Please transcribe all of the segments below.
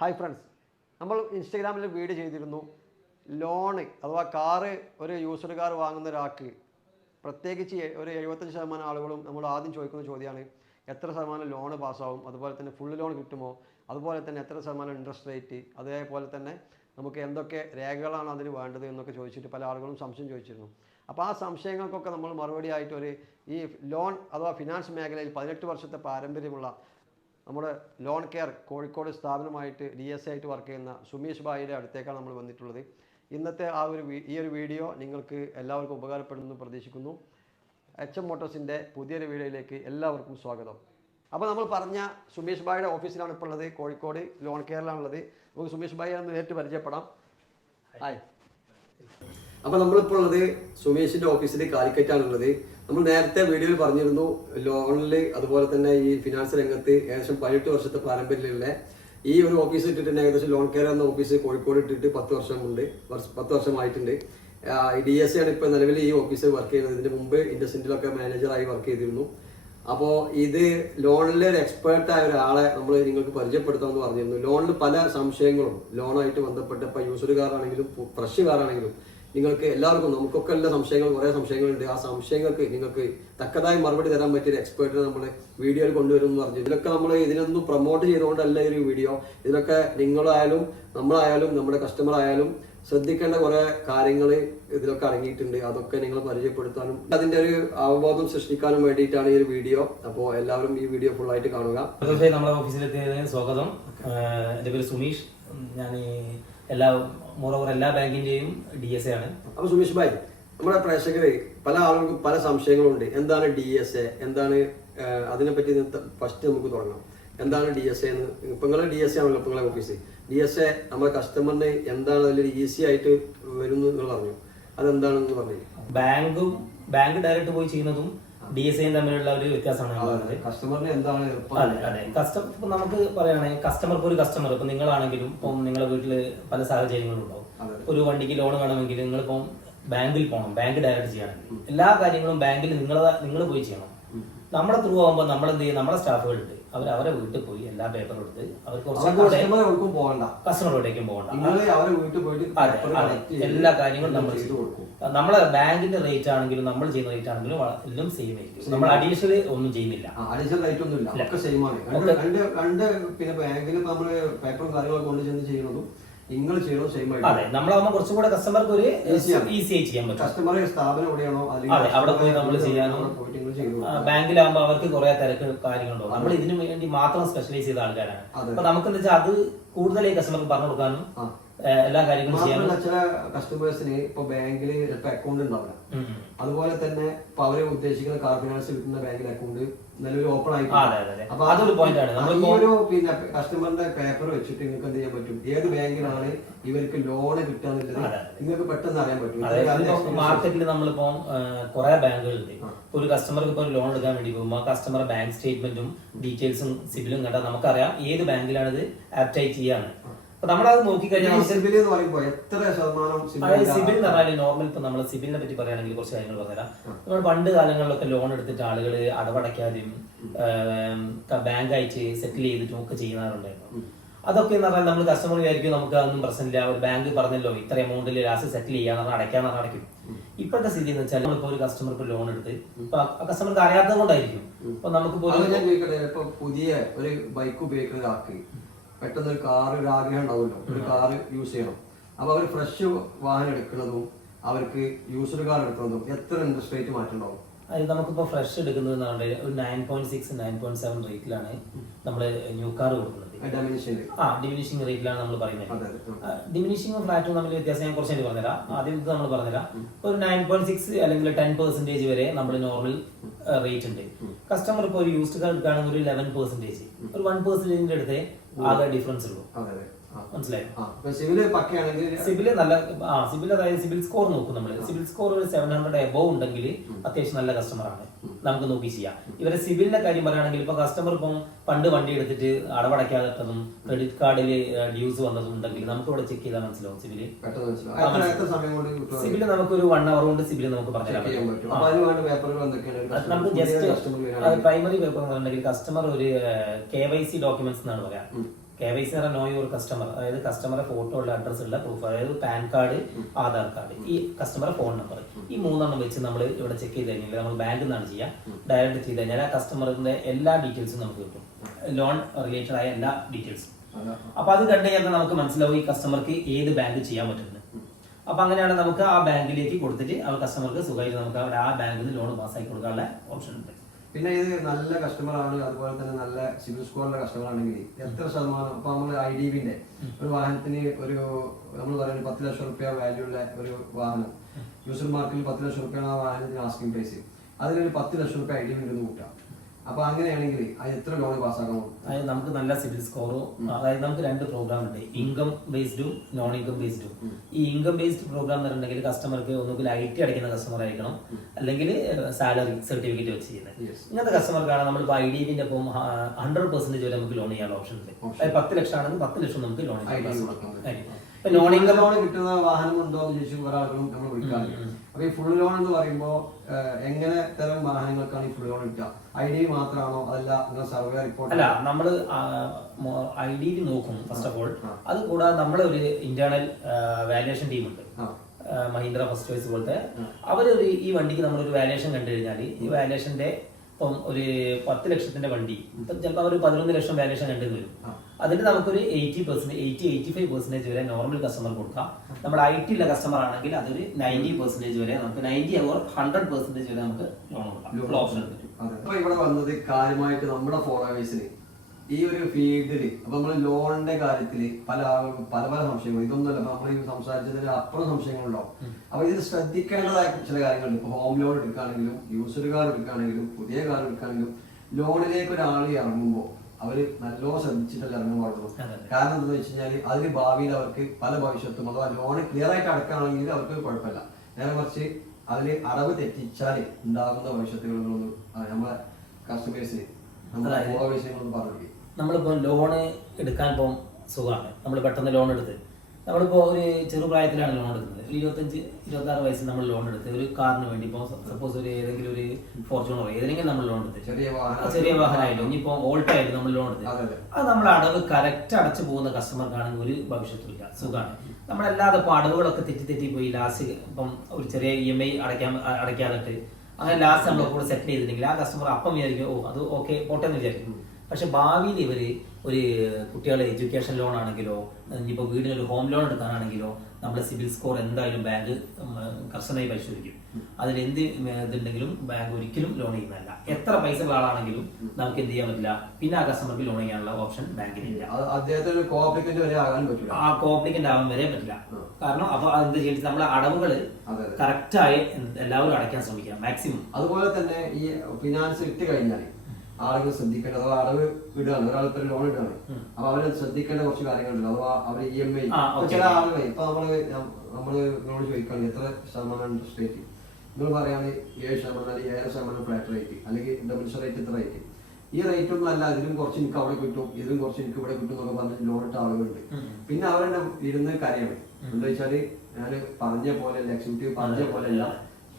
Hi friends, നമ്മൾ ഇൻസ്റ്റഗ്രാമിൽ video ചെയ്തിരുന്നു. ലോണ് അഥവാ കാറ്, ഒരു യൂസ്ഡ് കാർ വാങ്ങുന്ന ഒരാൾക്ക് പ്രത്യേകിച്ച് ഒരു 75% ആളുകളും നമ്മൾ ആദ്യം ചോദിക്കുന്ന ചോദ്യമാണ് എത്ര ശതമാനം ലോണ് പാസ്സാവും, അതുപോലെ തന്നെ ഫുൾ ലോൺ കിട്ടുമോ, അതുപോലെ തന്നെ എത്ര ശതമാനം ഇൻട്രസ്റ്റ് റേറ്റ്, അതേപോലെ തന്നെ നമുക്ക് എന്തൊക്കെ രേഖകളാണ് അതിന് വേണ്ടത് എന്നൊക്കെ ചോദിച്ചിട്ട് പല ആളുകളും സംശയം ചോദിച്ചിരുന്നു. അപ്പോൾ ആ സംശയങ്ങൾക്കൊക്കെ നമ്മൾ മറുപടി ആയിട്ട് ഈ ലോൺ അഥവാ ഫിനാൻസ് മേഖലയിൽ 18 വർഷത്തെ പാരമ്പര്യമുള്ള നമ്മുടെ ലോൺ കെയർ കോഴിക്കോട് സ്ഥാപനമായിട്ട് DSA ആയിട്ട് വർക്ക് ചെയ്യുന്ന സുമേഷ് ഭായിയുടെ അടുത്തേക്കാണ് നമ്മൾ വന്നിട്ടുള്ളത്. ഇന്നത്തെ ഈ ഒരു വീഡിയോ നിങ്ങൾക്ക് എല്ലാവർക്കും ഉപകാരപ്പെടുമെന്ന് പ്രതീക്ഷിക്കുന്നു. HM മോട്ടോഴ്സിൻ്റെ പുതിയൊരു വീഡിയോയിലേക്ക് എല്ലാവർക്കും സ്വാഗതം. അപ്പോൾ നമ്മൾ പറഞ്ഞ സുമേഷ് ഭായിയുടെ ഓഫീസിലാണ് ഇപ്പോൾ ഉള്ളത്, കോഴിക്കോട് ലോൺ കെയറിലാണുള്ളത്. നമുക്ക് സുമേഷ് ഭായിയെ ഒന്ന് നേരിട്ട് പരിചയപ്പെടാം. ഹായ്. അപ്പോൾ നമ്മളിപ്പോൾ ഉള്ളത് സുമേഷിൻ്റെ ഓഫീസിൽ കാലിക്കറ്റാണുള്ളത്. നമ്മൾ നേരത്തെ വീഡിയോയിൽ പറഞ്ഞിരുന്നു, ലോണിൽ അതുപോലെ തന്നെ ഈ ഫിനാൻസ് രംഗത്ത് ഏകദേശം 18 വർഷത്തെ പാരമ്പര്യമുള്ള ഈ ഒരു ഓഫീസ് ഇട്ടിട്ടുണ്ട്. ഏകദേശം ലോൺ കെയർ എന്ന ഓഫീസ് കോഴിക്കോട് ഇട്ടിട്ട് 10 വർഷമായിട്ടുണ്ട്. DSA ആണ് ഇപ്പോൾ നിലവിൽ ഈ ഓഫീസിൽ വർക്ക് ചെയ്യുന്നത്. ഇതിന് മുമ്പ് ഇൻഡസ്ട്രിയിലൊക്കെ മാനേജറായി വർക്ക് ചെയ്തിരുന്നു. അപ്പോൾ ഇത് ലോണിലെ ഒരു എക്സ്പേർട്ടായ ഒരാളെ നമ്മൾ നിങ്ങൾക്ക് പരിചയപ്പെടുത്താമെന്ന് പറഞ്ഞിരുന്നു. ലോണിൽ പല സംശയങ്ങളും ലോണായിട്ട് ബന്ധപ്പെട്ട് ഇപ്പോൾ യൂസ്ഡ് കാറാണെങ്കിലും ഫ്രഷ് കാറാണെങ്കിലും നിങ്ങൾക്ക് എല്ലാവർക്കും നമുക്കൊക്കെ എല്ലാ കുറേ സംശയങ്ങളുണ്ട്. ആ സംശയങ്ങൾക്ക് നിങ്ങൾക്ക് തക്കതായി മറുപടി തരാൻ പറ്റിയ എക്സ്പേർട്ടിനെ നമ്മൾ വീഡിയോയിൽ കൊണ്ടുവരുമെന്ന് പറഞ്ഞു. ഇതിലൊക്കെ നമ്മൾ ഇതിനൊന്നും പ്രൊമോട്ട് ചെയ്തുകൊണ്ടല്ല ഈ ഒരു വീഡിയോ. ഇതിലൊക്കെ നിങ്ങളായാലും നമ്മളായാലും നമ്മുടെ കസ്റ്റമർ ആയാലും ശ്രദ്ധിക്കേണ്ട കുറേ കാര്യങ്ങൾ ഇതിലൊക്കെ അടങ്ങിയിട്ടുണ്ട്. അതൊക്കെ നിങ്ങൾ പരിചയപ്പെടുത്താനും അതിന്റെ ഒരു അവബോധം സൃഷ്ടിക്കാനും വേണ്ടിയിട്ടാണ് ഈ ഒരു വീഡിയോ. അപ്പോൾ എല്ലാവരും ഈ വീഡിയോ ഫുള്ളായിട്ട് കാണുക. നമ്മുടെ ഓഫീസിലെത്തിയതിന് സ്വാഗതം. എൻ്റെ പേര് സുമീഷ്. ഞാൻ എല്ലാ ബാങ്കിന്റെയും DSA ആണ്. അപ്പൊ സുമേഷ് ഭായ്, നമ്മുടെ പ്രേക്ഷകര് പല ആളുകൾക്കും പല സംശയങ്ങളുണ്ട്. എന്താണ് DSA, എന്താണ് അതിനെപ്പറ്റി ഫസ്റ്റ് നമുക്ക് തുടങ്ങാം. എന്താണ് DSA എന്ന്? ഇപ്പൊ നിങ്ങളെ DSA ആണല്ലോ ഇപ്പൊ നിങ്ങളെ ഓഫീസ്. DSA നമ്മുടെ കസ്റ്റമറിന് എന്താണ് അതിൽ ഈസി ആയിട്ട് വരുന്നു നിങ്ങൾ പറഞ്ഞു. അതെന്താണെന്ന് പറഞ്ഞു. ബാങ്ക് ഡയറക്റ്റ് പോയി ചെയ്യുന്നതും DSAയും തമ്മിലുള്ള ഒരു വ്യത്യാസമാണ്. കസ്റ്റമറിന് എന്താണ് നമുക്ക് പറയുകയാണെങ്കിൽ കസ്റ്റമർക്ക് ഒരു കസ്റ്റമർ ഇപ്പൊ നിങ്ങളാണെങ്കിലും ഇപ്പം നിങ്ങളുടെ വീട്ടില് പല സാഹചര്യങ്ങളും ഉണ്ടാവും. ഒരു വണ്ടിക്ക് ലോൺ വേണമെങ്കിൽ നിങ്ങളിപ്പം ബാങ്കിൽ പോകണം, ബാങ്ക് ഡയറക്റ്റ് ചെയ്യണമെങ്കിൽ എല്ലാ കാര്യങ്ങളും ബാങ്കിൽ നിങ്ങൾ പോയി ചെയ്യണം. നമ്മുടെ ത്രൂ ആകുമ്പോൾ നമ്മൾ എന്ത് ചെയ്യും, നമ്മുടെ സ്റ്റാഫുകളുണ്ട്, അവരെ വീട്ടിൽ പോയി എല്ലാ പേപ്പറും എടുത്ത് അവർക്ക് കസ്റ്റമറോടേക്കും പോകണ്ട, എല്ലാ കാര്യങ്ങളും നമ്മൾ ചെയ്തു കൊടുക്കും. നമ്മളെ ബാങ്കിന്റെ റേറ്റ് ആണെങ്കിലും നമ്മൾ ചെയ്യുന്ന റേറ്റ് ആണെങ്കിലും എല്ലാം സെയിം ആയിരിക്കും. നമ്മൾ അഡീഷണൽ ഒന്നും ചെയ്യുന്നില്ല. അഡീഷണൽ റേറ്റ് ഒന്നും ഇല്ല, ഒക്കെ സെയിം ആണ്. രണ്ട് പിന്നെ ബാങ്കിൽ നമ്മള് പേപ്പറും കാര്യങ്ങളൊക്കെ കൊണ്ട് ചെന്ന് ചെയ്യുന്നതും നിങ്ങൾ ചെയ്യണം സെയിം ആയിട്ട്. അതെ, നമ്മളാകുമ്പോൾ കുറച്ചും കൂടെ കസ്റ്റമർക്ക് ഒരു ഈസി ആയി ചെയ്യാൻ പറ്റും. കസ്റ്റമർ സ്ഥാപനം എവിടെയാണോ അവിടെ പോയി നമ്മൾ ചെയ്യാനും. ബാങ്കിലാകുമ്പോൾ അവർക്ക് കുറെ തിരക്ക് കാര്യങ്ങളുണ്ടോ, നമ്മൾ ഇതിനു വേണ്ടി മാത്രം സ്പെഷ്യലൈസ് ചെയ്ത ആൾക്കാരാണ്. അപ്പൊ നമുക്ക് എന്താ വെച്ചാൽ അത് കൂടുതലായി കസ്റ്റമർക്ക് പറഞ്ഞു കൊടുക്കാനും എല്ലാ കാര്യങ്ങളും ചെയ്യാനും. ചില കസ്റ്റമേഴ്സിന് ഇപ്പൊ ബാങ്കിൽ അക്കൗണ്ട് ഉണ്ടാവില്ല. അതുപോലെ തന്നെ ഇപ്പൊ അവര് ഉദ്ദേശിക്കുന്ന കാർ ഫിനാൻസ് കിട്ടുന്ന ബാങ്കിൽ അക്കൗണ്ട് നിലവിൽ ഓപ്പൺ ആയിട്ട്. അപ്പൊ അതൊരു പോയിന്റ് ആണ്. പിന്നെ കസ്റ്റമറിന്റെ പേപ്പർ വെച്ചിട്ട് നിങ്ങൾക്ക് എന്ത് ചെയ്യാൻ പറ്റും, ഏത് ബാങ്കിലാണ് ഇവർക്ക് ലോണ് കിട്ടാന്നുള്ളത് നിങ്ങൾക്ക് പെട്ടെന്ന് അറിയാൻ പറ്റും. മാർക്കറ്റിൽ നമ്മളിപ്പോ കുറെ ബാങ്കുകളുണ്ട്. ഒരു കസ്റ്റമർക്ക് ഇപ്പൊ ലോൺ എടുക്കാൻ വേണ്ടി പോകുമ്പോൾ ആ കസ്റ്റമർ ബാങ്ക് സ്റ്റേറ്റ്മെന്റും ഡീറ്റെയിൽസും സിബിലും കണ്ടാൽ നമുക്കറിയാം ഏത് ബാങ്കിലാണ് ഇത് ആപ്റ്റായി ചെയ്യാണ്. അപ്പൊ നമ്മളത് നോക്കിക്കഴിഞ്ഞാൽ സിബിൽ എന്ന് പറഞ്ഞാൽ നോർമൽ ഇപ്പൊ നമ്മൾ സിബിലിനെ പറ്റി പറയുകയാണെങ്കിൽ കുറച്ച് കാര്യങ്ങൾ പറഞ്ഞുതരാം. നമ്മൾ പണ്ട് കാലങ്ങളിലൊക്കെ ലോൺ എടുത്തിട്ട് ആളുകൾ അടവടയ്ക്കാതെയും ബാങ്ക് അയച്ച് സെറ്റിൽ ചെയ്തിട്ടും ഒക്കെ ചെയ്യുന്നവരുണ്ടായിരുന്നു. അതൊക്കെ എന്ന് പറഞ്ഞാൽ നമ്മൾ കസ്റ്റമർ വിചാരിക്കും നമുക്ക് അതൊന്നും പ്രശ്നമില്ല, ഒരു ബാങ്ക് പറഞ്ഞല്ലോ ഇത്ര എമൗണ്ടിൽ ലാസ്റ്റ് സെറ്റിൽ ചെയ്യാന്ന് അടയ്ക്കാന്ന് അടയ്ക്കും. ഇപ്പോഴത്തെ സ്ഥിതി എന്ന് വെച്ചാൽ നമ്മളിപ്പോ ഒരു കസ്റ്റമർ ഇപ്പൊ ലോൺ എടുത്ത് ഇപ്പൊ ആ കസ്റ്റമർക്ക് അറിയാത്തത് കൊണ്ടായിരിക്കും. അപ്പൊ നമുക്ക് പുതിയ ഒരു ബൈക്ക് ഉപയോഗിക്കുന്ന ഒരാൾക്ക് പെട്ടെന്ന് ഒരു കാർ ഒരു ആഗ്രഹം ഉണ്ടാവുമല്ലോ, ഒരു കാർ യൂസ് ചെയ്യണം. അപ്പൊ അവർ ഫ്രഷ് വാഹനം എടുക്കുന്നതും അവർക്ക് യൂസ്ഡ് കാർ എടുക്കുന്നതും എത്ര ഇൻട്രസ്റ്റ് റേറ്റ് മാറ്റം ഉണ്ടാവും? നമുക്കിപ്പോ ഫ്രഷ് എടുക്കുന്നത് ഒരു 9.6 9.7 റേറ്റിലാണ് നമ്മള് ന്യൂ കാർ കൊടുക്കുന്നത്. ഡിമിനിഷിംഗ് റേറ്റിലാണ് നമ്മൾ പറയുന്നത്. ഡിമിനിഷിംഗ് ഫ്ലാറ്റും തമ്മിൽ വ്യത്യാസം ഞാൻ കുറച്ചായിട്ട് പറഞ്ഞുതരാം. ആദ്യം നമ്മൾ പറഞ്ഞുതരാം. ഒരു 9.6 അല്ലെങ്കിൽ 10% വരെ നമ്മൾ നോർമൽ റേറ്റ് ഉണ്ട്. കസ്റ്റമർ ഇപ്പോൾ ഒരു യൂസ്ഡ് കാർ എടുക്കുകയാണെങ്കിൽ ഒരു 11%, ഒരു 1% അടുത്തേ ആകെ ഡിഫറൻസ് ഉള്ളൂ. മനസ്സിലായോ? സിബില് നല്ല സിബിൽ, അതായത് സിബിൽ സ്കോർ നോക്കും നമ്മൾ. സിബിൽ സ്കോർ ഒരു 700 എബോവ് ഉണ്ടെങ്കിൽ അത്യാവശ്യം നല്ല കസ്റ്റമറാണ്, നമുക്ക് നോക്കി ചെയ്യാം. ഇവരെ സിബിലിന്റെ കാര്യം പറയുകയാണെങ്കിൽ ഇപ്പൊ കസ്റ്റമർ ഇപ്പം പണ്ട് വണ്ടി എടുത്തിട്ട് അടവടയ്ക്കാത്തതും ക്രെഡിറ്റ് കാർഡിൽ ഡ്യൂസ് വന്നതും ഉണ്ടെങ്കിൽ നമുക്ക് ഇവിടെ ചെക്ക് ചെയ്താൽ മനസ്സിലാവും. സിബില് നമുക്കൊരു 1 hour കൊണ്ട് സിബില് നമുക്ക് പറഞ്ഞുതരാൻ പറ്റും. നമുക്ക് ജസ്റ്റ് പ്രൈമറി പേപ്പർ ഉണ്ടെങ്കിൽ കസ്റ്റമർ ഒരു KYC ഡോക്യുമെന്റ്സ് എന്നാണ് പറയാം. KYC നോ യുവർ കസ്റ്റമർ, അതായത് കസ്റ്റമറെ ഫോട്ടോ ഉള്ള അഡ്രസ് ഉള്ള പ്രൂഫ്, അതായത് പാൻ കാർഡ്, ആധാർ കാർഡ്, ഈ കസ്റ്റമറെ ഫോൺ നമ്പർ, ഈ 3 വെച്ച് നമ്മൾ ഇവിടെ ചെക്ക് ചെയ്ത് കഴിഞ്ഞാൽ നമ്മൾ ബാങ്കിൽ നിന്നാണ് ചെയ്യുക. ഡയറക്റ്റ് ചെയ്ത് കഴിഞ്ഞാൽ ആ കസ്റ്റമറിന്റെ എല്ലാ ഡീറ്റെയിൽസും നമുക്ക് കിട്ടും, ലോൺ റിലേറ്റഡ് ആയ എല്ലാ ഡീറ്റെയിൽസും. അപ്പൊ അത് കണ്ടു കഴിഞ്ഞാൽ നമുക്ക് മനസ്സിലാവും ഈ കസ്റ്റമർക്ക് ഏത് ബാങ്ക് ചെയ്യാൻ പറ്റുന്നത്. അപ്പൊ അങ്ങനെയാണ് നമുക്ക് ആ ബാങ്കിലേക്ക് കൊടുത്തിട്ട് ആ കസ്റ്റമർക്ക് സുഖമായിട്ട് നമുക്ക് അവിടെ ആ ബാങ്കിൽ നിന്ന് ലോൺ പാസ്സാക്കി കൊടുക്കാനുള്ള ഓപ്ഷൻ ഉണ്ട്. പിന്നെ ഇത് നല്ല കസ്റ്റമർ ആണ്, അതുപോലെ തന്നെ നല്ല സിവിൽ സ്കോറിന്റെ കസ്റ്റമർ ആണെങ്കിൽ എത്ര ശതമാനം, ഇപ്പൊ നമ്മൾ IDVന്റെ ഒരു വാഹനത്തിന് ഒരു നമ്മൾ പറയുന്നത് 10 ലക്ഷം റുപ്യ വാല്യൂ ഉള്ള ഒരു വാഹനം, യൂസർ മാർക്കിൽ 10 ലക്ഷം റുപ്യാണ് ആ വാഹനത്തിന് ആസ്കിംഗ് പ്രൈസ്, അതിനൊരു 10 ലക്ഷം റുപ്യ IDV ഉണ്ടെന്ന് കൂട്ടാം. അപ്പൊ അങ്ങനെയാണെങ്കിൽ അത് എത്ര ലോൺ പാസ്സാക്കണം? അതായത് നമുക്ക് നല്ല സിവിൽ സ്കോറും, അതായത് നമുക്ക് 2 പ്രോഗ്രാം ഉണ്ട്, ഇൻകം ബേസ്ഡും നോൺ ഇൻകം ബേസ്ഡും. ഈ ഇൻകം ബേസ്ഡ് പ്രോഗ്രാം എന്ന് പറഞ്ഞിട്ടുണ്ടെങ്കിൽ കസ്റ്റമർക്ക് ഒന്നുകിൽ IT അടയ്ക്കുന്ന കസ്റ്റമർ ആയിരിക്കണം, അല്ലെങ്കിൽ സാലറി സർട്ടിഫിക്കറ്റ് വെച്ച് ചെയ്യുന്നത്. ഇങ്ങനത്തെ കസ്റ്റമർക്കാണ് നമ്മളിപ്പോൾ IDVന്റെ ഒപ്പം 100% വരെ നമുക്ക് ലോൺ ചെയ്യാനുള്ള ഓപ്ഷൻ ഉണ്ട്. അതായത് 10 ലക്ഷം ആണെങ്കിൽ 10 ലക്ഷം നമുക്ക് ലോൺ ചെയ്യാം. നോൺ ഇൻകം ലോൺ കിട്ടുന്ന വാഹനം ഉണ്ടോ എന്ന് ചോദിച്ചു കുറെ ആളുകളും നമ്മൾ വിളിക്കാറുണ്ട്. അപ്പൊ ഈ ഫുൾ ലോൺ എന്ന് പറയുമ്പോൾ എങ്ങനെ തരം വാഹനങ്ങൾക്കാണ് ഈ ഫുൾ ലോൺ കിട്ടുക? IDV മാത്രമാണോ, അതല്ല സർവേ റിപ്പോർട്ട്? അല്ല, നമ്മള് IDV നോക്കും ഫസ്റ്റ് ഓഫ് ഓൾ. അത് കൂടാതെ നമ്മളെ ഒരു ഇന്റേണൽ വാല്യുവേഷൻ ടീം ഉണ്ട്, മഹീന്ദ്ര ഫസ്റ്റ് ചോയ്സ് പോലത്തെ. അവരൊരു ഈ വണ്ടിക്ക് നമ്മളൊരു വാല്യുവേഷൻ കണ്ടു കഴിഞ്ഞാൽ ഈ വാല്യുവേഷന്റെ ഇപ്പം ഒരു 10 ലക്ഷത്തിന്റെ വണ്ടി ചിലപ്പോൾ അവർ 11 ലക്ഷം വാല്യുവേഷൻ കണ്ടെന്ന് വരും. അതിന് നമുക്കൊരു 80-85% വരെ നോർമൽ കസ്റ്റമർ കൊടുക്കാം. നമ്മൾ IT ഉള്ള കസ്റ്റമർ ആണെങ്കിൽ അതൊരു 90% വരെ നമുക്ക് 90 or 100% വരെ നമുക്ക് ലോൺ കൊടുക്കാം. ഓപ്ഷൻ ഉണ്ട്. അപ്പൊ ഇവിടെ വന്നത് കാര്യമായിട്ട് നമ്മുടെ ഫോളോവേഴ്സിന് ഈ ഒരു ഫീൽഡിൽ അപ്പൊ നമ്മൾ ലോണിന്റെ കാര്യത്തിൽ പല ആളുകൾക്കും പല പല സംശയങ്ങൾ, ഇതൊന്നുമല്ല നമ്മൾ ഈ സംസാരിച്ചതിന് അപ്പുറം സംശയങ്ങളുണ്ടാവും. അപ്പൊ ഇത് ശ്രദ്ധിക്കേണ്ടതായ ചില കാര്യങ്ങളുണ്ട്. ഇപ്പൊ ഹോം ലോൺ എടുക്കുകയാണെങ്കിലും യൂസർ കാർ എടുക്കുകയാണെങ്കിലും പുതിയ കാർ എടുക്കുകയാണെങ്കിലും ലോണിലേക്ക് ഒരാൾ ഇറങ്ങുമ്പോൾ അവര് നല്ലോണം ശ്രദ്ധിച്ചിട്ടല്ല ഇറങ്ങാൻ പാടുള്ളൂ. കാരണം എന്താണെന്ന് വെച്ച് കഴിഞ്ഞാൽ അതിന് ഭാവിയിൽ അവർക്ക് പല ഭവിഷ്യത്തും, അഥവാ ലോണ് ക്ലിയർ ആയിട്ട് അടക്കുകയാണെങ്കിൽ അവർക്ക് കുഴപ്പമില്ല. നേരെ മറിച്ച് അതിൽ അടവ് തെറ്റിച്ചാൽ ഉണ്ടാകുന്ന ഭവിഷ്യത്തുകളൊന്നും നമ്മളെ കസ്റ്റമേഴ്സിന് നമ്മുടെ ഫോളോവേഴ്സിനൊന്നും പറഞ്ഞു. നമ്മളിപ്പോൾ ലോണ് എടുക്കാൻ ഇപ്പം സുഖമാണ്. നമ്മൾ പെട്ടെന്ന് ലോൺ എടുത്ത് നമ്മളിപ്പോൾ ഒരു ചെറുപ്രായത്തിലാണ് ലോൺ എടുക്കുന്നത്. 25-26 വയസ്സിൽ നമ്മൾ ലോൺ എടുത്ത് ഒരു കാറിന് വേണ്ടി, ഇപ്പോൾ സപ്പോസ് ഒരു ഏതെങ്കിലും ഒരു ഫോർച്യൂണർ ഏതെങ്കിലും നമ്മൾ ലോൺ എടുത്ത് ചെറിയ വാഹനമായിട്ടും ഇനിയിപ്പോൾ ഓൾട്ടോ ആയിട്ട് നമ്മൾ ലോൺ എടുത്ത് അത് നമ്മൾ അടവ് കറക്റ്റ് അടച്ചു പോകുന്ന കസ്റ്റമർക്കാണെങ്കിൽ ഒരു ഭവിഷ്യത്തുമില്ല, സുഖമാണ്. നമ്മളല്ലാതെ ഇപ്പോൾ അടവുകളൊക്കെ തെറ്റി പോയി ലാസ്റ്റ് ഇപ്പം ഒരു ചെറിയ EMI അടയ്ക്കാതിട്ട് അങ്ങനെ ലാസ്റ്റ് നമ്മൾ കൂടെ സെറ്റിൽ ചെയ്തിട്ടുണ്ടെങ്കിൽ ആ കസ്റ്റമർ അപ്പം വിചാരിക്കും അത് ഓക്കെ പോട്ടെ എന്ന് വിചാരിക്കും. പക്ഷെ ഭാവിയിൽ ഇവര് ഒരു കുട്ടികളുടെ എഡ്യൂക്കേഷൻ ലോൺ ആണെങ്കിലോ ഇനിയിപ്പോൾ വീടിനൊരു ഹോം ലോൺ എടുക്കാനാണെങ്കിലോ നമ്മുടെ സിബിൽ സ്കോർ എന്തായാലും ബാങ്ക് കർശനമായി പരിശോധിക്കും. അതിൽ എന്ത് ഇതുണ്ടെങ്കിലും ബാങ്ക് ഒരിക്കലും ലോൺ ചെയ്യുന്നതല്ല. എത്ര പൈസ ആളാണെങ്കിലും നമുക്ക് എന്ത് ചെയ്യാൻ പറ്റില്ല, പിന്നെ ആ കസ്റ്റമർക്ക് ലോൺ ചെയ്യാനുള്ള ഓപ്ഷൻ ബാങ്കിനില്ല. അദ്ദേഹത്തിന് കോപ്ലിക്കന്റ് വരെ ആകാൻ പറ്റില്ല, ആ കോപ്ലിക്കന്റ് ആവാൻ വരെ പറ്റില്ല. കാരണം അപ്പൊ എന്ത് ചെയ്തിട്ട് നമ്മളെ അടവുകൾ കറക്റ്റായി എല്ലാവരും അടയ്ക്കാൻ ശ്രമിക്കാം മാക്സിമം. അതുപോലെ തന്നെ ഈ ഫിനാൻസ് ഇട്ട് കഴിഞ്ഞാൽ ആളുകൾ ശ്രദ്ധിക്കേണ്ട, അഥവാ അടവ് ഇടുകയാണ്, ഒരാൾക്ക് ലോൺ ഇടുകയാണ്, അപ്പൊ അവര് ശ്രദ്ധിക്കേണ്ട കുറച്ച് കാര്യങ്ങളുണ്ട്. അഥവാ അവര് EMI ചില ആളുകൾ ഇപ്പൊ നമ്മള് നിങ്ങളോട് ചോദിക്കുകയാണ് എത്ര ശതമാനം ഇൻട്രസ്റ്റ് റേറ്റ്, നിങ്ങൾ പറയുകയാണ് 7% അല്ലെങ്കിൽ 7% ഫ്ലാറ്റ് റേറ്റ് അല്ലെങ്കിൽ ഡബിൾ റേറ്റ് എത്ര റേറ്റ്. ഈ റേറ്റ് ഒന്നും അല്ല, ഇതിലും കുറച്ച് എനിക്ക് അവിടെ കിട്ടും, ഇതിലും കുറച്ച് എനിക്ക് ഇവിടെ കിട്ടും എന്നൊക്കെ പറഞ്ഞ് ലോൺ ഇട്ട ആളുകളുണ്ട്. പിന്നെ അവരുടെ ഇരുന്ന് കാര്യമാണ് എന്താ വെച്ചാല് ഞാൻ പറഞ്ഞ പോലെ എക്സിക്യൂട്ടീവ് പറഞ്ഞ പോലെയല്ല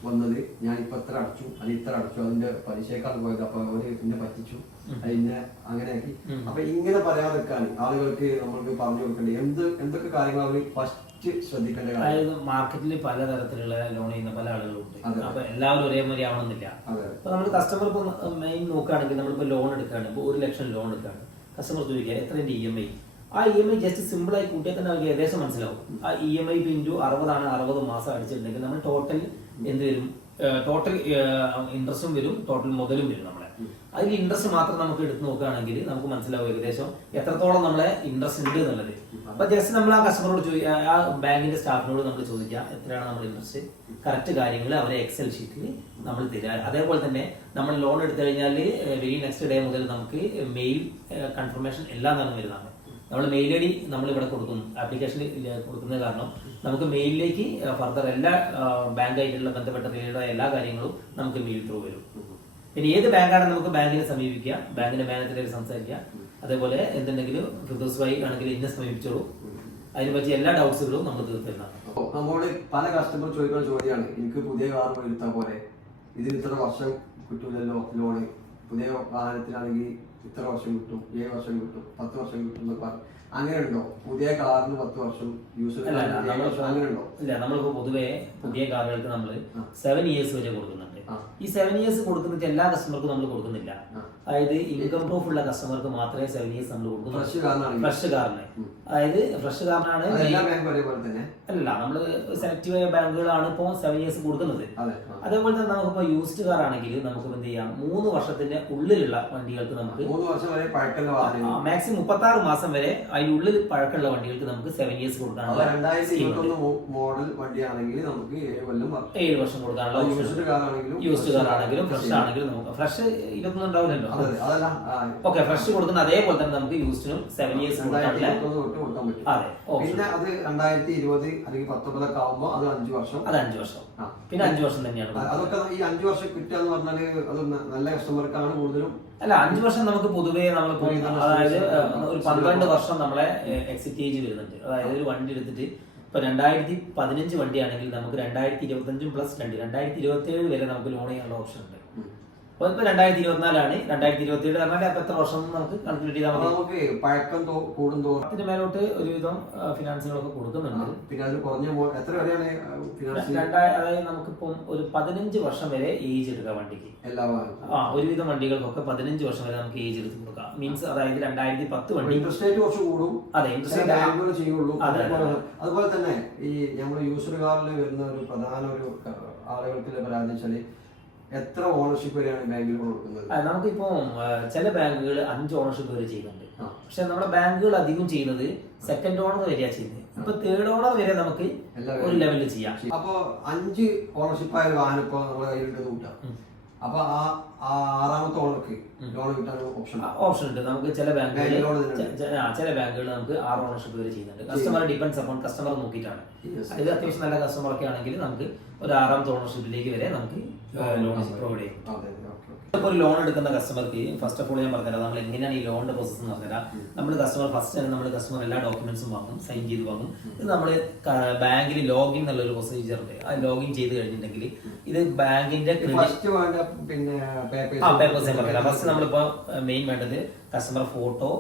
വന്നത്, ഞാൻ ഇപ്പൊ എത്ര അടച്ചു, അത് ഇത്ര അടച്ചു, അതിന്റെ പലിശയേക്കാൾ പോയത്, അപ്പൊ അവര് പിന്നെ പറ്റിച്ചു, അതിനെ അങ്ങനെയാക്കി. അപ്പൊ ഇങ്ങനെ പറയാതിരിക്കാൻ ആളുകൾക്ക് നമ്മൾക്ക് പറഞ്ഞു കൊടുക്കേണ്ടത് എന്തൊക്കെ കാര്യങ്ങൾ അവർ ഫസ്റ്റ് ശ്രദ്ധിക്കേണ്ട. അതായത് മാർക്കറ്റിൽ പലതരത്തിലുള്ള ലോൺ ചെയ്യുന്ന പല ആളുകളുണ്ട്. അപ്പൊ എല്ലാവരും ഒരേമാതിരി ആവണമെന്നില്ല. അപ്പൊ നമ്മൾ കസ്റ്റമർ ഇപ്പൊ മെയിൻ നോക്കുകയാണെങ്കിൽ നമ്മളിപ്പോ ലോൺ എടുക്കുകയാണ്, ഇപ്പൊ 1 ലക്ഷം ലോൺ എടുക്കുകയാണ്, കസ്റ്റമർ ചോദിക്കുക എത്രയുണ്ട് EMI. ആ EMI ജസ്റ്റ് സിമ്പിൾ ആയി കൂട്ടിയാൽ തന്നെ അവർക്ക് ഏകദേശം മനസ്സിലാവും. ആ EMI ഇൻറ്റു 60 ആണ്, 60 മാസം അടിച്ചിട്ടുണ്ടെങ്കിൽ നമ്മൾ ടോട്ടൽ എന്ത് വരും, ടോട്ടൽ ഇൻട്രസ്റ്റും വരും, ടോട്ടൽ മുതലും വരും. നമ്മളെ അതിൽ ഇൻട്രസ്റ്റ് മാത്രം നമുക്ക് എടുത്ത് നോക്കുകയാണെങ്കിൽ നമുക്ക് മനസ്സിലാവും ഏകദേശം എത്രത്തോളം നമ്മളെ ഇൻട്രസ്റ്റ് ഉണ്ട് എന്നുള്ളത്. അപ്പൊ ജസ്റ്റ് നമ്മൾ ആ കസ്റ്റമറോട് ചോദിക്കുക, ആ ബാങ്കിന്റെ സ്റ്റാഫിനോട് നമ്മൾ ചോദിക്കുക എത്രയാണ് നമ്മുടെ ഇൻട്രസ്റ്റ്, കറക്റ്റ് കാര്യങ്ങൾ അവരെ എക്സൽ ഷീറ്റിൽ നമ്മൾ തരിക. അതേപോലെ തന്നെ നമ്മൾ ലോൺ എടുത്തു കഴിഞ്ഞാൽ വെരി നെക്സ്റ്റ് ഡേ മുതൽ നമുക്ക് മെയിൽ കൺഫർമേഷൻ എല്ലാം തന്നെ വരുന്നതാണ്. നമ്മൾ മെയിൽ ID നമ്മൾ ഇവിടെ കൊടുക്കും, ആപ്ലിക്കേഷനിൽ കൊടുക്കുന്നത് കാരണം നമുക്ക് മെയിലിലേക്ക് ഫർദർ എല്ലാ ബാങ്കായിട്ടുള്ള ബന്ധപ്പെട്ട എല്ലാ കാര്യങ്ങളും നമുക്ക് മെയിൽ ത്രൂ വരും. പിന്നെ ഏത് ബാങ്കാണെന്ന് നമുക്ക് ബാങ്കിനെ സമീപിക്കുക, ബാങ്കിന്റെ മാനേജറായിട്ട് സംസാരിക്കുക. അതേപോലെ എന്തുണ്ടെങ്കിലും ഫിർദൗസ് ആണെങ്കിൽ എന്നെ സമീപിച്ചോളൂ, അതിനെ പറ്റി എല്ലാ ഡൗട്ട്സുകളും നമ്മൾ തീർത്തിരുന്നതാണ്. നമ്മോട് പല കസ്റ്റമർ ചോദിക്കുന്ന ചോദ്യമാണ്, എനിക്ക് പുതിയ കാർ എടുത്താൽ പോലെ ഇതിന് ഇത്ര വർഷം കിട്ടൂലല്ലോ ലോണ്, പുതിയ വാഹനത്തിനാണെങ്കിൽ ഇത്ര വർഷം കിട്ടും, 7 വർഷം കിട്ടും, 10 വർഷം കിട്ടും എന്നൊക്കെ പറഞ്ഞു. അങ്ങനെ ഉണ്ടോ? പുതിയ കാറിന് 10 വർഷം യൂസ് അങ്ങനെ ഉണ്ടോ? ഇല്ല, നമ്മളിപ്പോ പൊതുവെ പുതിയ കാറുകൾക്ക് നമ്മൾ 7 ഇയേഴ്സ് വരെ കൊടുക്കുന്നുണ്ട്. ഈ 7 ഇയേഴ്സ് കൊടുക്കുന്നത് എല്ലാ കസ്റ്റമർക്കും നമ്മൾ കൊടുക്കുന്നില്ല. അതായത് ഇൻകം പ്രൂഫ് ഉള്ള കസ്റ്റമർക്ക് മാത്രമേ 7 ഇയേഴ്സ് നമ്മൾ കൊടുക്കുന്നുള്ളൂ. ഫ്രഷ് കാറിന്, അതായത് ഫ്രഷ് കാറിനാണ്. അല്ല, നമ്മള് സെലക്റ്റീവ് ആയ ബാങ്കുകളാണ് ഇപ്പോൾ 7 ഇയേഴ്സ് കൊടുക്കുന്നത്. അതേപോലെ തന്നെ നമുക്കിപ്പോ യൂസ്ഡ് കാർ ആണെങ്കിൽ നമുക്ക് എന്ത് ചെയ്യാം, 3 വർഷത്തിന്റെ ഉള്ളിലുള്ള വണ്ടികൾക്ക് നമുക്ക് മാക്സിമം 36 മാസം വരെ അതിനുള്ളിൽ പഴക്കമുള്ള വണ്ടികൾക്ക് നമുക്ക് 7 ഇയേഴ്സ് കൊടുക്കാനുള്ള 2021 മോഡൽ വണ്ടിയാണെങ്കിൽ നമുക്ക് 7 വർഷം കൊടുക്കാനുള്ള യൂസ്ഡ് കാർ ആണെങ്കിലും ഫ്രഷ് ആണെങ്കിലും നമുക്ക് ഫ്രഷ് 21 ഉണ്ടാവില്ലല്ലോ. ഓക്കെ, ഫ്രഷ് കൊടുക്കുന്ന അതേപോലെ തന്നെ നമുക്ക് യൂസ്ഡിനും 7 ഇയേഴ്സ് കൊടുക്കാൻ പറ്റും. പിന്നെ അത് 2020 അല്ലെങ്കിൽ 19 ഒക്കെ ആവുമ്പോൾ അത് 5 വർഷം. അത് 5 വർഷം, പിന്നെ 5 വർഷം തന്നെയാണ്. അതൊക്കെ ഈ 5 വർഷം കിട്ടുക എന്ന് പറഞ്ഞാല് അത് നല്ല കസ്റ്റമർക്കാണ് കൂടുതലും. അല്ല, 5 വർഷം നമുക്ക് പൊതുവേ നമ്മളിപ്പോ അതായത് ഒരു 12 വർഷം നമ്മളെ എക്സിറ്റ് ഏജ് വരുന്നുണ്ട്. അതായത് ഒരു വണ്ടി എടുത്തിട്ട് ഇപ്പൊ 2015 വണ്ടിയാണെങ്കിൽ നമുക്ക് 2025 പ്ലസ് 2027 വരെ നമുക്ക് ലോൺ ചെയ്യാനുള്ള ഓപ്ഷൻ ഉണ്ട്. അപ്പൊ ഇപ്പൊ 2024 2027 പറഞ്ഞാൽ അപ്പൊ എത്ര വർഷം നമുക്ക് കാൽക്കുലേറ്റ് ചെയ്താൽ മതി. നമുക്ക് പഴക്കം കൂടുന്തോ അതിന്റെ മേലോട്ട് ഒരുവിധം ഫിനാൻസുകളൊക്കെ കൊടുക്കുന്നുണ്ട്. പിന്നെ അത് കുറഞ്ഞ എത്ര വരെയാണ്? അതായത് നമുക്കിപ്പം ഒരു 15 വർഷം വരെ ഏജ് എടുക്കാം വണ്ടിക്ക്. ഒരുവിധം വണ്ടികൾക്കൊക്കെ 15 വർഷം വരെ നമുക്ക് ഏജ് എടുത്ത് കൊടുക്കാം. മീൻസ് അതായത് 2010 വണ്ടി ഇൻട്രസ്റ്റ് റേറ്റ് കുറച്ച് കൂടും. അതെ, ഇൻട്രസ്റ്റ് ചെയ്യുള്ളൂ. അതുപോലെ തന്നെ ഈ നമ്മുടെ യൂസർ കാറിൽ വരുന്ന ഒരു പ്രധാന ഒരു ആളുകൾക്ക് പരാതി വെച്ചാല് എത്ര ഓണർഷിപ്പ് വരെയാണ് ബാങ്കിൽ കൊടുക്കുന്നത്? നമുക്കിപ്പോ ചില ബാങ്കുകൾ 5 ഓണർഷിപ്പ് വരെ ചെയ്യുന്നുണ്ട്. പക്ഷെ നമ്മുടെ ബാങ്കുകൾ അധികം ചെയ്യുന്നത് സെക്കൻഡ് ഓണർ വരെയാണ് ചെയ്യുന്നത്. ഇപ്പൊ തേർഡ് ഓണർ വരെ നമുക്ക് ഒരു ലെവലിൽ ചെയ്യാം. അപ്പൊ 5 ഓണർഷിപ്പ് ആയ വാഹനം ഇപ്പൊ നമ്മുടെ കയ്യിലുണ്ട് കൂട്ടാം. അപ്പൊ ആ 6ാമത്തെ ഓണർക്ക് ലോൺ കിട്ടാൻ ഓപ്ഷൻ ഉണ്ട്. നമുക്ക് ചില ബാങ്കുകൾ നമുക്ക് 6 ഓണർഷിപ്പ് വരെ ചെയ്യുന്നുണ്ട്. കസ്റ്റമർ ഡിപ്പെൻഡ്സ് അപ്പോൺ കസ്റ്റമർ നോക്കിയിട്ടാണ്. ഇത് അത്യാവശ്യം നല്ല കസ്റ്റമർ ഒക്കെ ആണെങ്കിൽ നമുക്ക് ഒരു 6ാമത്തെ ഓണർഷിപ്പിലേക്ക് വരെ നമുക്ക് ലോൺ പ്രൊവൈഡ് ചെയ്യും. ഇപ്പോൾ ഒരു ലോൺ എടുക്കുന്ന കസ്റ്റമർക്ക് ഫസ്റ്റ് ഓഫ് ഓൾ ഞാൻ പറഞ്ഞുതരാം നമ്മൾ എങ്ങനെയാണ് ഈ ലോണിന്റെ പ്രോസസ് എന്ന് പറഞ്ഞുതരാം. നമ്മൾ കസ്റ്റമർ ഫസ്റ്റ് തന്നെ നമ്മൾ കസ്റ്റമർ എല്ലാ ഡോക്യുമെന്റ്സും വാങ്ങും, സൈൻ ചെയ്ത് വാങ്ങും. ഇത് നമ്മൾ ബാങ്കിൽ ലോഗിൻ എന്നുള്ളൊരു പ്രൊസീജിയർ ഉണ്ട്. ആ ലോഗിൻ ചെയ്ത് കഴിഞ്ഞിട്ടുണ്ടെങ്കിൽ ഇത് ബാങ്കിന്റെ പേപ്പേഴ്സ് ഞാൻ പറഞ്ഞുതരാം. ഫസ്റ്റ് നമ്മളിപ്പോ മെയിൻ വേണ്ടത് customer photo,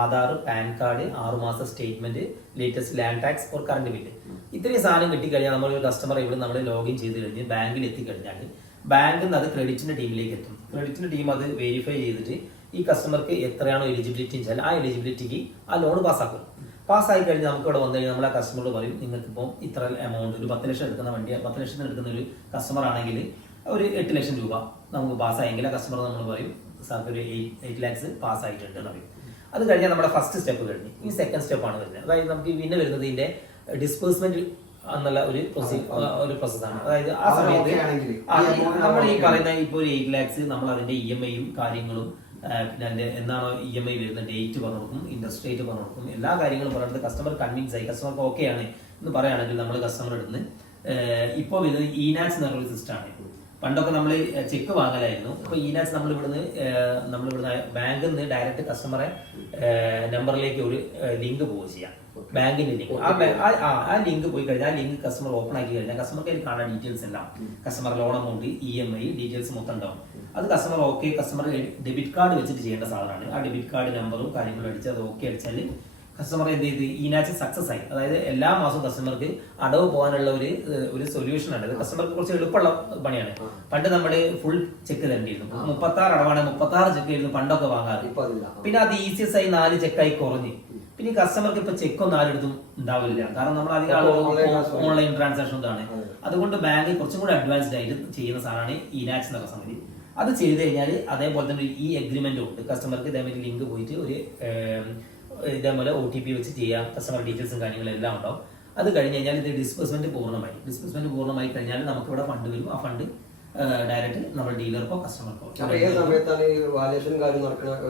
Aadhaar, pan card, 6 മാസം statement, latest land tax or current bill. ഇത്രയും സാധനം കിട്ടിക്കഴിഞ്ഞാൽ നമ്മൾ കസ്റ്റമർ ഇവിടെ നമ്മൾ ലോഗിൻ ചെയ്ത് കഴിഞ്ഞ് ബാങ്കിൽ എത്തിക്കഴിഞ്ഞാൽ ബാങ്കിൽ നിന്ന് അത് ക്രെഡിറ്റിന്റെ ടീമിലേക്ക് എത്തും. ക്രെഡിറ്റിന്റെ ടീം അത് വെരിഫൈ ചെയ്തിട്ട് ഈ കസ്റ്റമർക്ക് എത്രയാണോ എലിജിബിലിറ്റി വെച്ചാൽ ആ എലിജിബിലിറ്റിക്ക് ആ ലോൺ പാസ്സാക്കും. പാസ്സായി കഴിഞ്ഞാൽ നമുക്ക് ഇവിടെ വന്നു കഴിഞ്ഞാൽ നമ്മൾ ആ കസ്റ്റമറോട് പറയും, നിങ്ങൾക്ക് ഇപ്പോൾ ഇത്ര എമൗണ്ട് ഒരു 10 ലക്ഷം എടുക്കുന്ന വണ്ടി 10 ലക്ഷത്തിന് എടുക്കുന്ന ഒരു കസ്റ്റമർ ആണെങ്കിൽ ഒരു 8 ലക്ഷം രൂപ നമുക്ക് പാസ്സായെങ്കിൽ ആ കസ്റ്റമർ നമ്മൾ പറയും സാർക്ക് ഒരു 8 ലാക്സ് പാസ്സായിട്ടുണ്ട് എന്ന് പറയും. അത് കഴിഞ്ഞാൽ നമ്മുടെ ഫസ്റ്റ് സ്റ്റെപ്പ് കഴിഞ്ഞ് ഈ സെക്കൻഡ് സ്റ്റെപ്പാണ് വരുന്നത്. അതായത് നമുക്ക് പിന്നെ വരുന്നത് ഇതിന്റെ ഡിസ്പേഴ്സ്മെന്റ് എന്നുള്ള ഒരു പ്രോസസ്സാണ്. അതായത് ആ സമയത്ത് നമ്മൾ ഈ പറയുന്ന ഇപ്പോൾ ഒരു 8 ലാക്സ് നമ്മൾ അതിന്റെ EMI-യും കാര്യങ്ങളും പിന്നെ അതിന്റെ എന്നാണോ EMI വരുന്ന ഡേറ്റ് പറഞ്ഞു കൊടുക്കും, ഇൻട്രസ്റ്റ് റേറ്റ് പറഞ്ഞു കൊടുക്കും, എല്ലാ കാര്യങ്ങളും പറഞ്ഞിട്ട് കസ്റ്റമർ കൺവിൻസ് ആയി കസ്റ്റമർക്ക് ഓക്കെ ആണ് എന്ന് പറയുകയാണെങ്കിൽ നമ്മൾ കസ്റ്റമർ എടുത്ത് ഇപ്പോൾ വരുന്നത് ഇനാക്സ് എന്ന് പറഞ്ഞൊരു സിസ്റ്റമാണ്. പണ്ടൊക്കെ നമ്മൾ ചെക്ക് വാങ്ങലായിരുന്നു. ഇപ്പൊ ഇനാക്സ് നമ്മളിവിടുന്ന് ബാങ്കിൽ നിന്ന് ഡയറക്റ്റ് കസ്റ്റമറെ നമ്പറിലേക്ക് ഒരു ലിങ്ക് പോവുക ചെയ്യാം. ബാങ്കിന്റെ ലിങ്ക് ആ ലിങ്ക് പോയി കഴിഞ്ഞാൽ ആ ലിങ്ക് കസ്റ്റമർ ഓപ്പൺ ആക്കി കഴിഞ്ഞാൽ കസ്റ്റമർക്ക് അതിൽ കാണാൻ ഡീറ്റെയിൽസ് എല്ലാം, customer loan amount, EMI details മൊത്തം ഉണ്ടാവും. അത് customer okay, customer debit card വെച്ചിട്ട് ചെയ്യേണ്ട സാധനമാണ്. ആ ഡെബിറ്റ് കാർഡ് നമ്പറും കാര്യങ്ങളും അടിച്ച് അത് ഓക്കെ അടിച്ചാൽ കസ്റ്റമർ എന്ത് ചെയ്ത് ഇനാച്ച് സക്സസ് ആയി. അതായത് എല്ലാ മാസവും കസ്റ്റമർക്ക് അടവ് പോകാനുള്ള ഒരു സൊല്യൂഷൻ ആണ്. അത് കസ്റ്റമർക്ക് കുറച്ച് എളുപ്പമുള്ള പണിയാണ്. പണ്ട് നമ്മൾ ഫുൾ ചെക്ക് തരേണ്ടിയിരുന്നു. 36 അടവാണ് 36 ചെക്ക് ആയിരുന്നു പണ്ടൊക്കെ വാങ്ങാറ്. പിന്നെ അത് ECS ആയി 4 ചെക്കായി കുറഞ്ഞ്. പിന്നെ കസ്റ്റമർക്ക് ഇപ്പൊ ചെക്കൊന്നും ആരെടുത്തും ഉണ്ടാവില്ല. കാരണം നമ്മൾ അധികം ആളുകൾ ഓൺലൈൻ ട്രാൻസാക്ഷൻ ഇതാണ്. അതുകൊണ്ട് ബാങ്ക് കുറച്ചും കൂടി അഡ്വാൻസ്ഡ് ആയിട്ട് ചെയ്യുന്ന സാധനമാണ് ഇനാക്സ് എന്ന സംഗതി. അത് ചെയ്ത് കഴിഞ്ഞാൽ അതേപോലെ തന്നെ ഈ എഗ്രിമെന്റും ഉണ്ട്. കസ്റ്റമർക്ക് ഇതേമാതിരി ലിങ്ക് പോയിട്ട് ഒരു ഇതേപോലെ OTP വെച്ച് ചെയ്യാം. കസ്റ്റമർ ഡീറ്റെയിൽസും കാര്യങ്ങളും എല്ലാം ഉണ്ടാവും. അത് കഴിഞ്ഞ് കഴിഞ്ഞാൽ ഇത് ഡിസ്ബേഴ്സ്മെന്റ് പൂർണ്ണമായി കഴിഞ്ഞാൽ നമുക്ക് ഇവിടെ ഫണ്ട് വരും. ആ ഫണ്ട് ഡയറക്റ്റ് നമ്മൾ ഡീലർക്കോ കസ്റ്റമർക്കോ.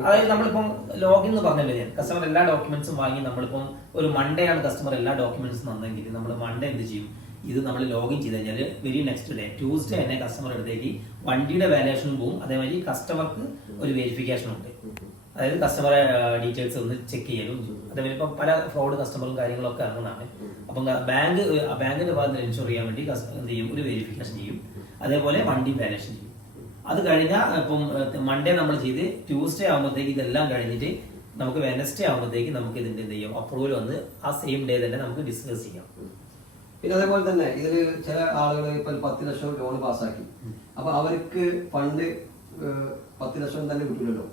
അതായത് നമ്മളിപ്പം ലോഗിൻ എന്ന് പറഞ്ഞല്ലോ ഞാൻ, കസ്റ്റമർ എല്ലാ ഡോക്യുമെന്റ്സും വാങ്ങി നമ്മളിപ്പം ഒരു മൺഡേ ആണ് കസ്റ്റമർ എല്ലാ ഡോക്യുമെന്റ്സും തന്നെങ്കിൽ നമ്മൾ മൺഡേ എന്ത് ചെയ്യും, ഇത് നമ്മൾ ലോഗിൻ ചെയ്ത് കഴിഞ്ഞാൽ വെരി നെക്സ്റ്റ് ഡേ ട്യൂസ്ഡേ തന്നെ കസ്റ്റമർ അടുത്തേക്ക് വണ്ടിയുടെ വാല്യുവേഷനും പോവും. അതേമാതിരി കസ്റ്റമർക്ക് ഒരു വെരിഫിക്കേഷൻ ഉണ്ട്. അതായത് കസ്റ്റമറെ ഡീറ്റെയിൽസ് ഒന്ന് ചെക്ക് ചെയ്യലും. അതേപോലെ ഇപ്പം പല ഫ്രോഡ് കസ്റ്റമറും കാര്യങ്ങളൊക്കെ ഇറങ്ങുന്നതാണ്. അപ്പം ബാങ്കിന്റെ ഭാഗത്ത് എൻഷുർ ചെയ്യാൻ വേണ്ടി എന്ത് ചെയ്യും, ഒരു വെരിഫിക്കേഷൻ ചെയ്യും. അതേപോലെ വണ്ടി വാല്യുവേഷൻ ചെയ്യും. അത് കഴിഞ്ഞാൽ ഇപ്പം മൺഡേ നമ്മൾ ചെയ്ത് ട്യൂസ്ഡേ ആകുമ്പോഴത്തേക്ക് ഇതെല്ലാം കഴിഞ്ഞിട്ട് നമുക്ക് വെനസ്ഡേ ആകുമ്പോഴത്തേക്ക് നമുക്ക് ഇതിന്റെ എന്ത് ചെയ്യും അപ്രൂവൽ വന്ന് ആ സെയിം ഡേ തന്നെ നമുക്ക് ഡിസ്കസ് ചെയ്യാം. പിന്നെ അതേപോലെ തന്നെ ഇതിൽ ചില ആളുകൾ ഇപ്പൊ 10 ലക്ഷം ലോൺ പാസ്സാക്കി, അപ്പൊ അവർക്ക് ഫണ്ട് 10 ലക്ഷം തന്നെ കിട്ടില്ലല്ലോ.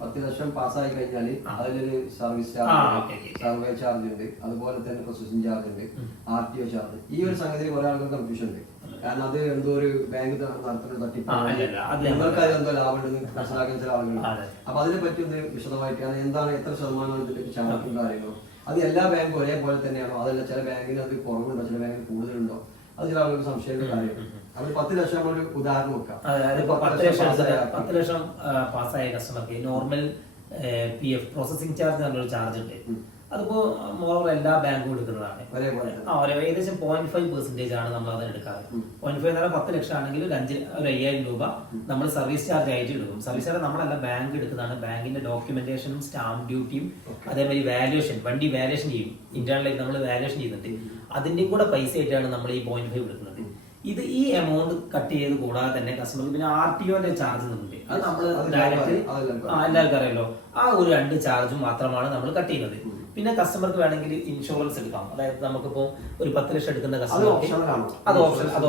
10 ലക്ഷം പാസ്സായി കഴിഞ്ഞാൽ അതിലൊരു സർവീസ് ചാർജ്, സർവേ ചാർജ് ഉണ്ട്, അതുപോലെ തന്നെ പ്രോസസിംഗ് ചാർജ് ഉണ്ട്, RTO ചാർജ്. ഈ ഒരു സംഗതിയിൽ കുറെ ആളുകൾ കൺഫ്യൂഷൻ ഉണ്ട്. കാരണം അത് എന്തോ ഒരു ബാങ്ക് നടത്തുന്ന തട്ടിപ്പാണ്, നിങ്ങൾക്ക് അത് എന്തോ ലാഭം ഉണ്ടെന്ന് മനസ്സിലാക്കുന്ന ചില ആളുകളുണ്ട്. അപ്പൊ അതിനെ പറ്റി ഒന്ന് വിശദമായിട്ട് എന്താണ്, എത്ര ശതമാനം ഇതിലേക്ക് ചാർജും കാര്യങ്ങളും, അത് എല്ലാ ബാങ്കും ഒരേപോലെ തന്നെയാണോ, അതല്ല ചില ബാങ്കിന് അത് കുറവുണ്ടോ, ചില ബാങ്കിന് കൂടുതലുണ്ടോ, അത് ചില ആളുകൾക്ക് സംശയമുള്ള കാര്യമാണ്. അവർ 10 ലക്ഷം ഒരു ഉദാഹരണം വെക്കാം. 10 ലക്ഷം പാസ്സായ കസ്റ്റമർക്ക് നോർമൽ PF പ്രോസസിംഗ് ചാർജ് എന്നൊരു ചാർജ് ഉണ്ട്. അതിപ്പോ മോറോവർ എല്ലാ ബാങ്കും എടുക്കുന്നതാണ്. ഏകദേശം 0.5% ആണ് നമ്മൾ അത് എടുക്കാറ്. 0.5 എന്ന് പറഞ്ഞാൽ 10 ലക്ഷം ആണെങ്കിൽ ഒരു 5,000 രൂപ നമ്മൾ സർവീസ് ചാർജ് ആയിട്ട് എടുക്കും. സർവീസ് ചാർജ് നമ്മളല്ല ബാങ്ക് എടുക്കുന്നതാണ്. ബാങ്കിന്റെ ഡോക്യുമെന്റേഷനും സ്റ്റാമ്പ് ഡ്യൂട്ടിയും അതേമാതിരി വാല്യുവേഷൻ, വണ്ടി വാല്യുവേഷൻ ചെയ്യും, ഇന്റേണലായിട്ട് നമ്മൾ വാല്യുവേഷൻ ചെയ്യുന്നുണ്ട്. അതിന്റെയും കൂടെ പൈസ ആയിട്ടാണ് നമ്മൾ ഈ 0.5 എടുക്കുന്നത്. ഇത് ഈ എമൗണ്ട് കട്ട് ചെയ്ത് കൂടാതെ തന്നെ കസ്റ്റമർക്ക് പിന്നെ RTOന്റെ ചാർജ് ഉണ്ട്. അത് നമ്മൾ ഡയറക്റ്റ് എല്ലാവർക്കും അറിയാലോ. ആ ഒരു 2 ചാർജും മാത്രമാണ് നമ്മൾ കട്ട് ചെയ്യുന്നത്. പിന്നെ കസ്റ്റമർക്ക് വേണമെങ്കിൽ ഇൻഷുറൻസ് എടുക്കാം. അതായത് നമുക്കിപ്പോ ഒരു 10 ലക്ഷം എടുക്കുന്ന കസ്റ്റമർക്ക് അത്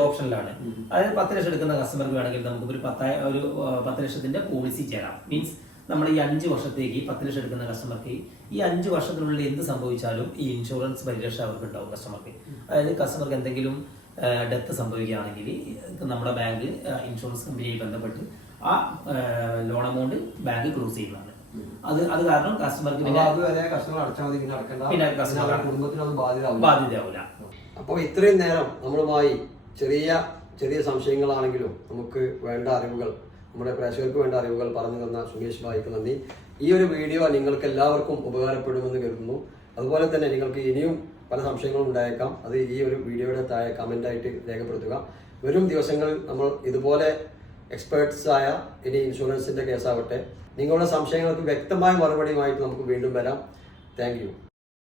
ഓപ്ഷനിലാണ്. അതായത് 10 ലക്ഷം എടുക്കുന്ന കസ്റ്റമർക്ക് വേണമെങ്കിൽ നമുക്ക് ഒരു 10 ലക്ഷത്തിന്റെ പോളിസി ചേരാം. മീൻസ് നമ്മൾ ഈ 5 വർഷത്തേക്ക് 10 ലക്ഷം എടുക്കുന്ന കസ്റ്റമർക്ക് ഈ 5 വർഷത്തിനുള്ളിൽ എന്ത് സംഭവിച്ചാലും ഈ ഇൻഷുറൻസ് പരിരക്ഷ അവർക്ക് ഉണ്ടാവും കസ്റ്റമർക്ക്. അതായത് കസ്റ്റമർക്ക് എന്തെങ്കിലും ഡെത്ത് സംഭവിക്കുകയാണെങ്കിൽ നമ്മുടെ ബാങ്ക് ഇൻഷുറൻസ് കമ്പനിയായി ബന്ധപ്പെട്ട് ആ ലോൺ എമൗണ്ട് ബാങ്ക് ക്ലോസ് ചെയ്യുന്നതാണ്. അത് കാരണം കസ്റ്റമർക്ക് ബാധ്യതയാവില്ല. അപ്പോൾ ഇത്രയും നേരം നമ്മളുമായി ചെറിയ സംശയങ്ങളാണെങ്കിലും നമുക്ക് വേണ്ട അറിവുകൾ, നമ്മുടെ പ്രേക്ഷകർക്ക് വേണ്ട അറിവുകൾ പറഞ്ഞു തന്ന സുമേഷ് ഭായിക്ക് നന്ദി. ഈ ഒരു വീഡിയോ നിങ്ങൾക്ക് എല്ലാവർക്കും ഉപകാരപ്പെടുമെന്ന് കരുതുന്നു. അതുപോലെ തന്നെ നിങ്ങൾക്ക് ഇനിയും പല സംശയങ്ങളും ഉണ്ടായേക്കാം. അത് ഈ ഒരു വീഡിയോയുടെ താഴെ കമൻ്റായിട്ട് രേഖപ്പെടുത്തുക. വരും ദിവസങ്ങളിൽ നമ്മൾ ഇതുപോലെ എക്സ്പേർട്സ് ആയ ഇനി ഇൻഷുറൻസിൻ്റെ കേസാവട്ടെ നിങ്ങളുടെ സംശയങ്ങൾക്ക് വ്യക്തമായ മറുപടിയുമായിട്ട് നമുക്ക് വീണ്ടും വരാം. Thank you.